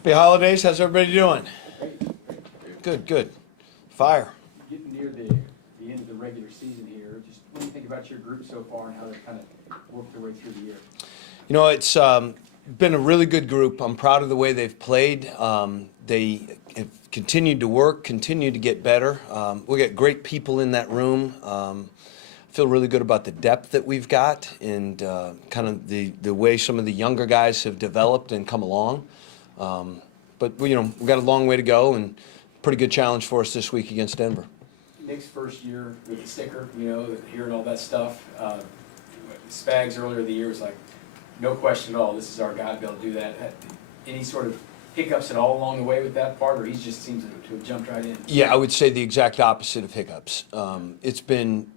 Happy holidays. How's everybody doing? Good, good. Fire. Getting near the end of the regular season here, just what do you think about your group so far and how they've kind of worked their way through the year? You know, it's been a really good group. I'm proud of the way they've played. They have continued to work, continued to get better. We got great people in that room. Feel really good about the depth that we've got and kind of the way some of the younger guys have developed and come along. But we've got a long way to go and pretty good challenge for us this week against Denver. Nick's first year with the sticker, hearing all that stuff. Spags earlier in the year was like, no question at all, this is our guy to be able to do that. Any sort of hiccups at all along the way with that part, or he just seems to have jumped right in? Yeah, I would say the exact opposite of hiccups. It's been,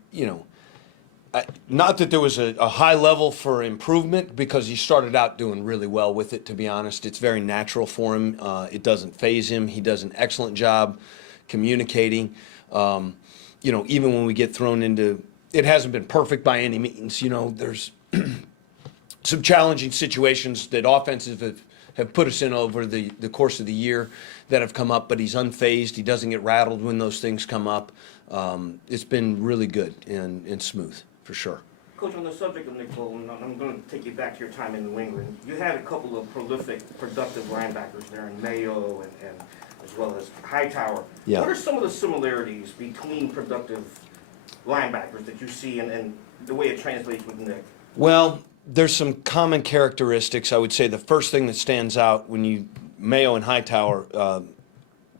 not that there was a high level for improvement because he started out doing really well with it, to be honest. It's very natural for him. It doesn't faze him. He does an excellent job communicating. Even when we get thrown into, it hasn't been perfect by any means. There's some challenging situations that offenses have put us in over the course of the year that have come up, but he's unfazed. He doesn't get rattled when those things come up. It's been really good and smooth, for sure. Coach, on the subject of Nick Bolton, I'm going to take you back to your time in New England. You had a couple of prolific, productive linebackers there in Mayo and as well as Hightower. Yeah. What are some of the similarities between productive linebackers that you see and the way it translates with Nick? Well, there's some common characteristics. I would say the first thing that stands out when Mayo and Hightower,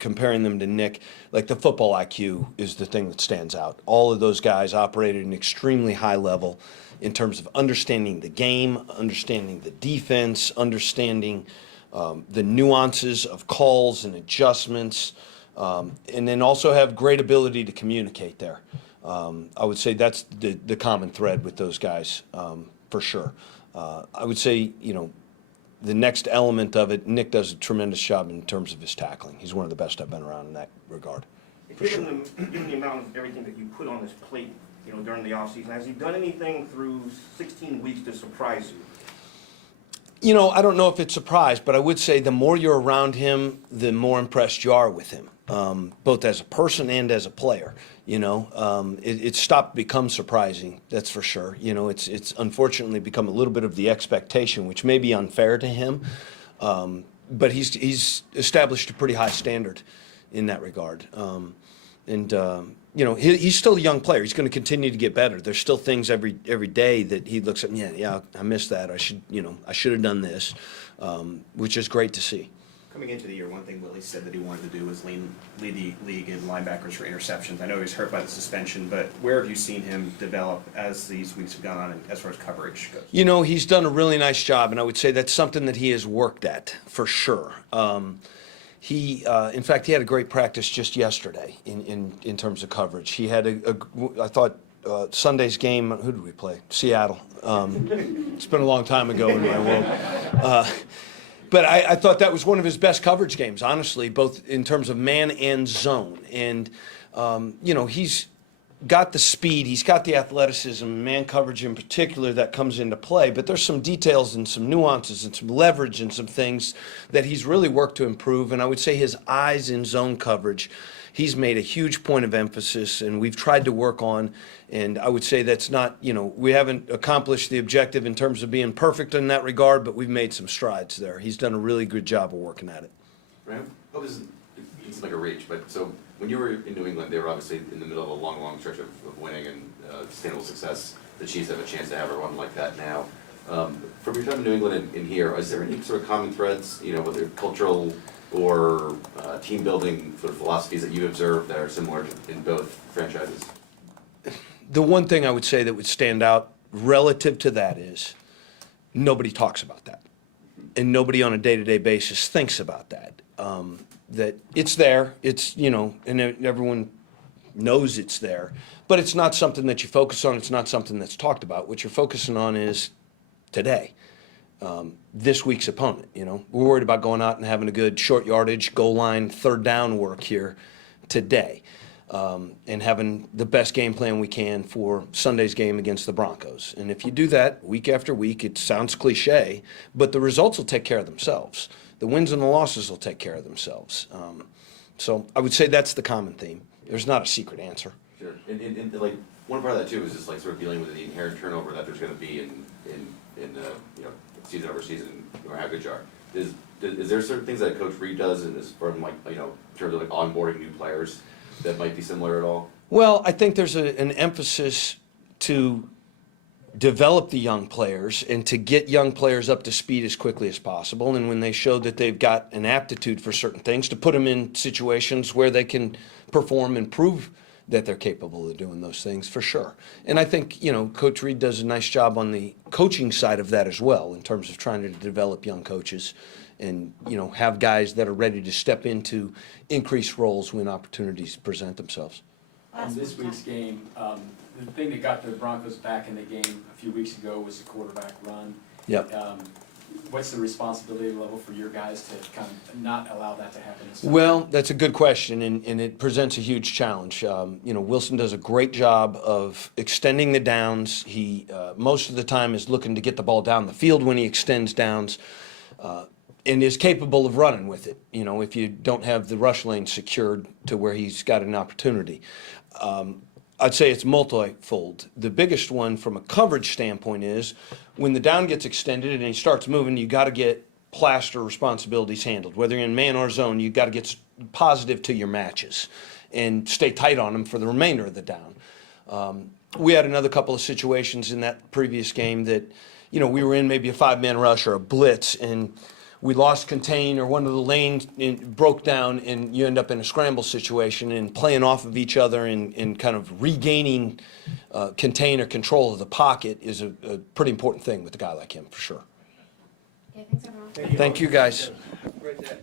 comparing them to Nick, like the football IQ is the thing that stands out. All of those guys operated at an extremely high level in terms of understanding the game, understanding the defense, understanding the nuances of calls and adjustments, and then also have great ability to communicate there. I would say that's the common thread with those guys, for sure. I would say, the next element of it, Nick does a tremendous job in terms of his tackling. He's one of the best I've been around in that regard. Given the amount of everything that you put on his plate, during the offseason, has he done anything through 16 weeks to surprise you? I don't know if it's surprised, but I would say the more you're around him, the more impressed you are with him, both as a person and as a player. It's stopped to become surprising, that's for sure. It's unfortunately become a little bit of the expectation, which may be unfair to him, but he's established a pretty high standard in that regard. He's still a young player. He's going to continue to get better. There's still things every day that he looks at. Yeah, I missed that. I should have done this, which is great to see. Coming into the year, one thing Willie said that he wanted to do was lead the league in linebackers for interceptions. I know he was hurt by the suspension, but where have you seen him develop as these weeks have gone on as far as coverage goes? He's done a really nice job, and I would say that's something that he has worked at for sure. In fact, he had a great practice just yesterday in terms of coverage. He had I thought, Sunday's game, who did we play? Seattle. It's been a long time ago in my world. But I thought that was one of his best coverage games, honestly, both in terms of man and zone. And, he's got the speed, he's got the athleticism, man coverage in particular, that comes into play. But there's some details and some nuances and some leverage and some things that he's really worked to improve. And I would say his eyes in zone coverage, he's made a huge point of emphasis, and we've tried to work on. And I would say that's not, we haven't accomplished the objective in terms of being perfect in that regard, but we've made some strides there. He's done a really good job of working at it. Graham, it's like a reach, but so when you were in New England, they were obviously in the middle of a long stretch of winning and sustainable success. The Chiefs have a chance to have a run like that now. From your time in New England and here, is there any sort of common threads, whether cultural or team building sort of philosophies that you observed that are similar in both franchises? The one thing I would say that would stand out relative to that is nobody talks about that. And nobody on a day-to-day basis thinks about that. That it's there, and everyone knows it's there, but it's not something that you focus on, it's not something that's talked about. What you're focusing on is today, this week's opponent. We're worried about going out and having a good short yardage, goal line, third down work here today. And having the best game plan we can for Sunday's game against the Broncos. And if you do that week after week, it sounds cliche, but the results will take care of themselves. The wins and the losses will take care of themselves. So I would say that's the common theme. There's not a secret answer. Sure, and like, one part of that too is just like sort of dealing with the inherent turnover that there's gonna be in you know, season over season, no matter how good you are. Is there certain things that Coach Reed does, and is from like, you know, in terms of like onboarding new players that might be similar at all? Well, I think there's an emphasis to develop the young players and to get young players up to speed as quickly as possible. And when they show that they've got an aptitude for certain things, to put them in situations where they can perform and prove that they're capable of doing those things, for sure. And I think, you know, Coach Reed does a nice job on the coaching side of that as well, in terms of trying to develop young coaches and, you know, have guys that are ready to step into increased roles when opportunities present themselves. On this week's game, the thing that got the Broncos back in the game a few weeks ago was the quarterback run. Yep. What's the responsibility level for your guys to kind of not allow that to happen this time? Well, that's a good question, and it presents a huge challenge. You know, Wilson does a great job of extending the downs. He, most of the time, is looking to get the ball down the field when he extends downs, and is capable of running with it, you know, if you don't have the rush lane secured to where he's got an opportunity. I'd say it's multifold. The biggest one from a coverage standpoint is when the down gets extended and he starts moving, you got to get plaster responsibilities handled. Whether you're in man or zone, you got to get positive to your matches and stay tight on them for the remainder of the down. We had another couple of situations in that previous game that, you know, we were in maybe a 5-man rush or a blitz, and we lost contain, or one of the lanes broke down, and you end up in a scramble situation, and playing off of each other and kind of regaining contain or control of the pocket is a pretty important thing with a guy like him, for sure. Yeah, thanks everyone. Thank you, guys. Right there.